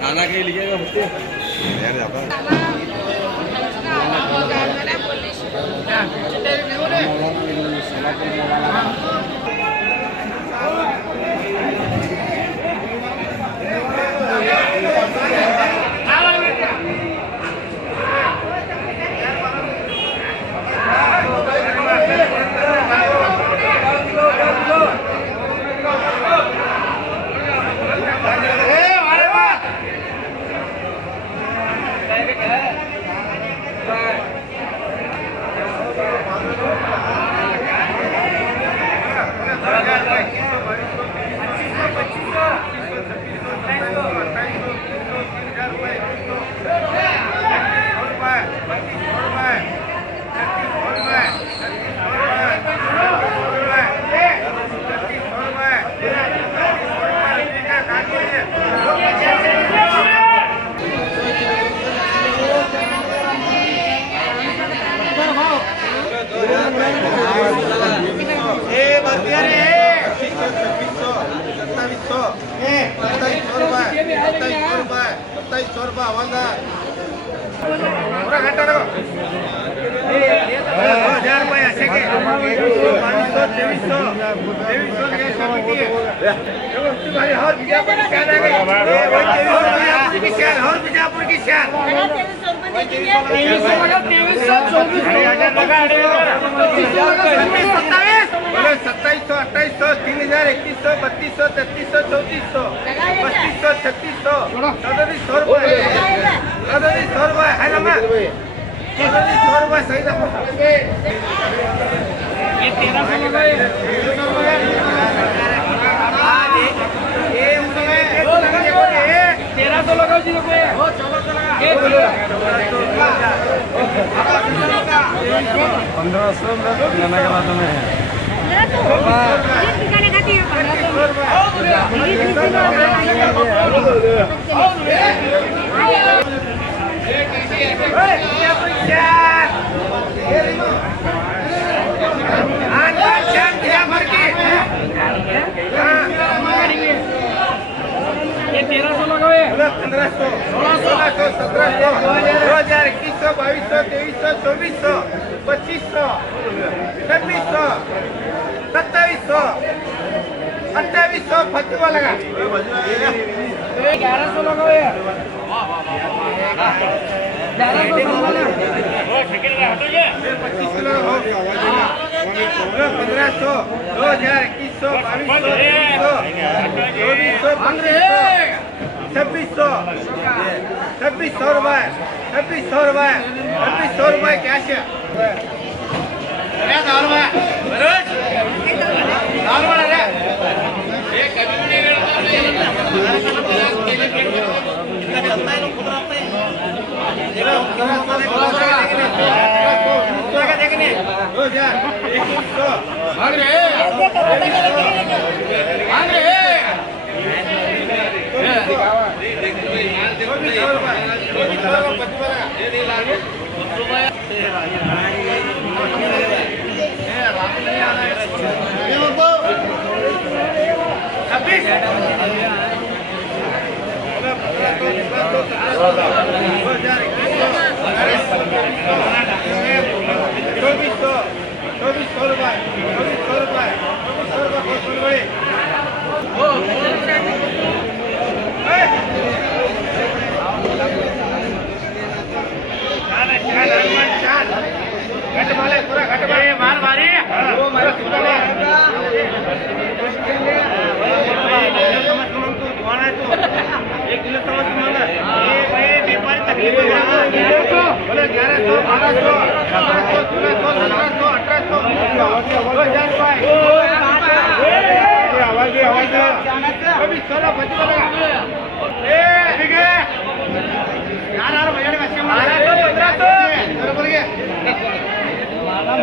खाना के लिए होते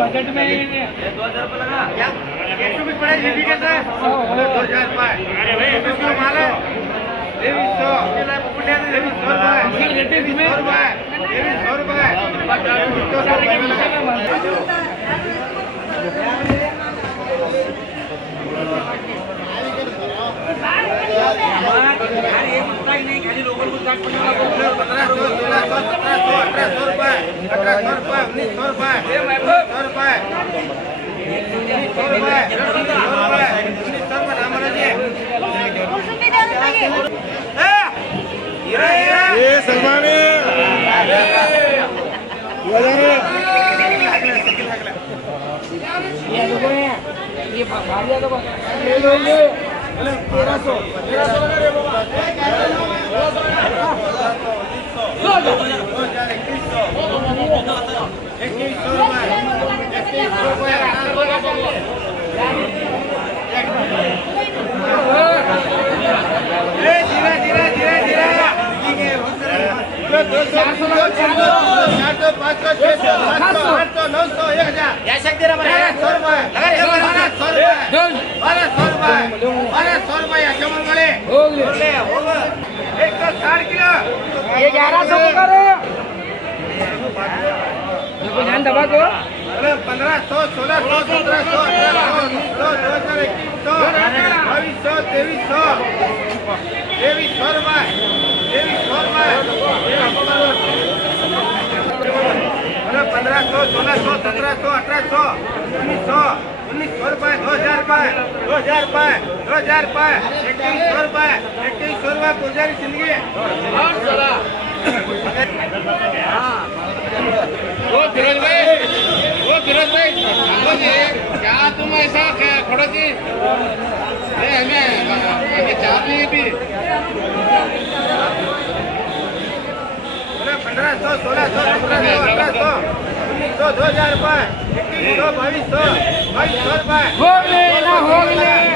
बजट में 2000 रुपये लगा क्या भी पड़ा ये भी कैसा है 2000 रुपये अरे भाई इसको माल है 2300 ये लाइफ पुण्य है 2300 रुपये 100 रुपये ये भारिया तो ले लोगे 1300 ये 1100 को करो देखो ध्यान दबा को 1500 1600 1700 1800 2000 2100 2300 रुपये 1500 1600 1700 1800 1900 रुपये 2000 रुपये 2100 रुपये गुजारी जिंदगी वो फिरोज भाई क्या तुम ऐसा खड़ो जी हमें चार नहीं भी 1500 1600 1700 1800 1900 2000 रुपये 2100 2200 रुपये हो गए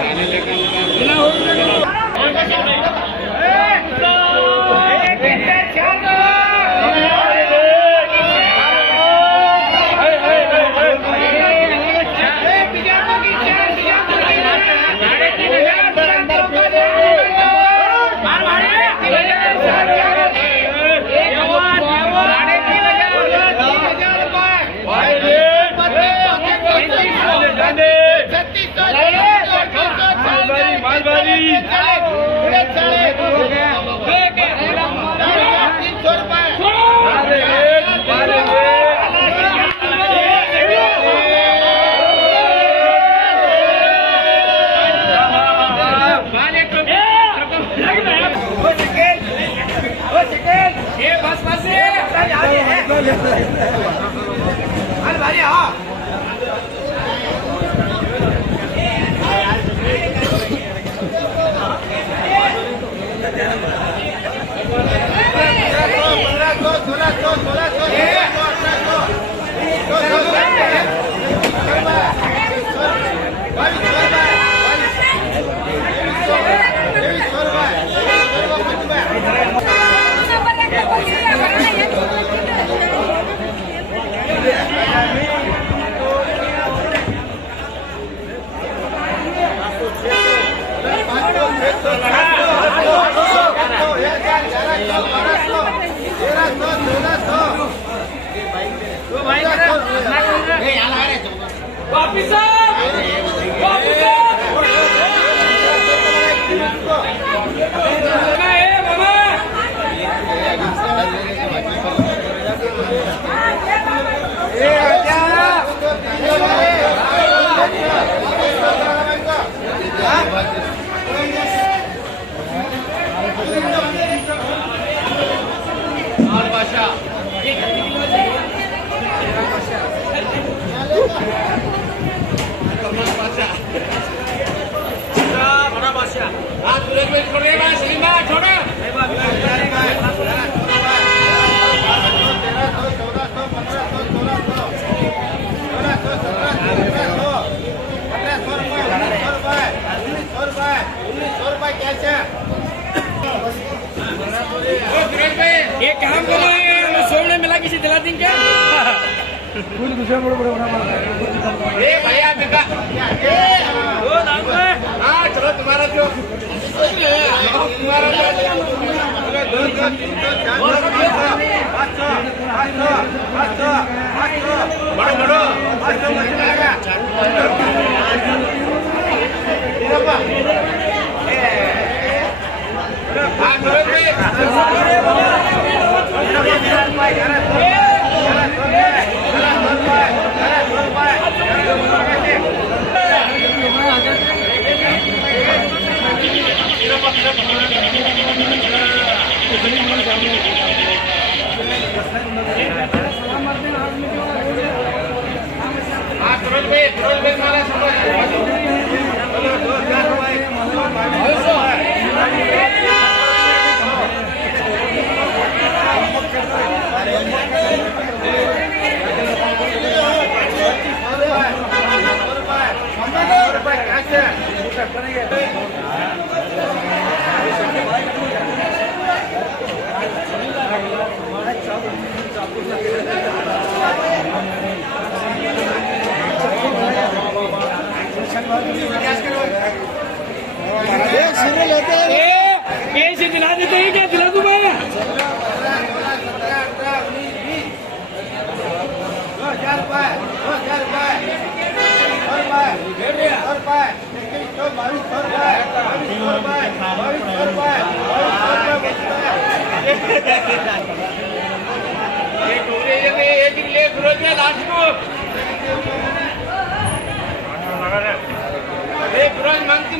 ये काम करो सोमने मिला किसी दिला दिन क्या कुछ दूसरा बड़ा बड़ा बना ए भैया बिका ओ नाम है हां चलो तुम्हारा जो तुम्हारा जो 2 3 4 500 बड़ो बड़ो 500 मत लगा ए हां करो कैसे दिला देते हैं क्या दिला दूं मैं 2000 रुपए 2000 रुपए 100 रुपए 2200 रुपए 2200 रुपए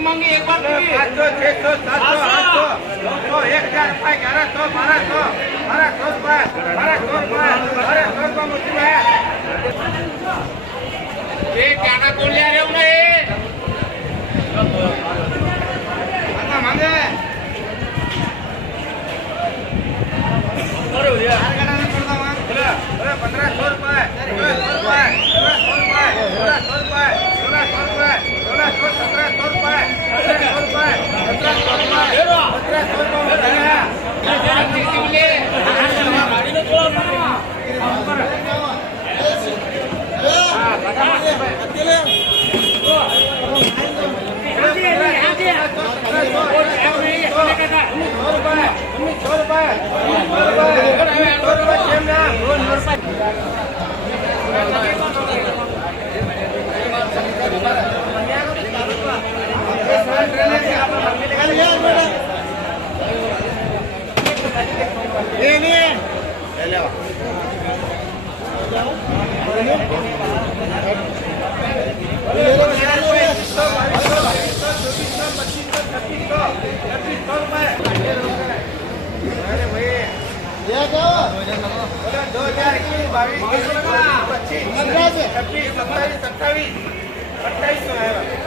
मांगी एक बार 500 600 700 800 900 1000 रुपए 1100 1200 1200 रुपए 1200 रुपए 1200 रुपए मुश्किल है ये क्या ना कौन ले रहे हो ना ये मांगे अरे यार गाना में पड़ता मांग 1500 रुपए 1600 रुपए 1600 रुपए 1600 रुपए 1600 रुपए 1600 1700 रुपए 1700 रुपए 1700 रुपए 1700 रुपए $2021 22 23 26 27 28 28 है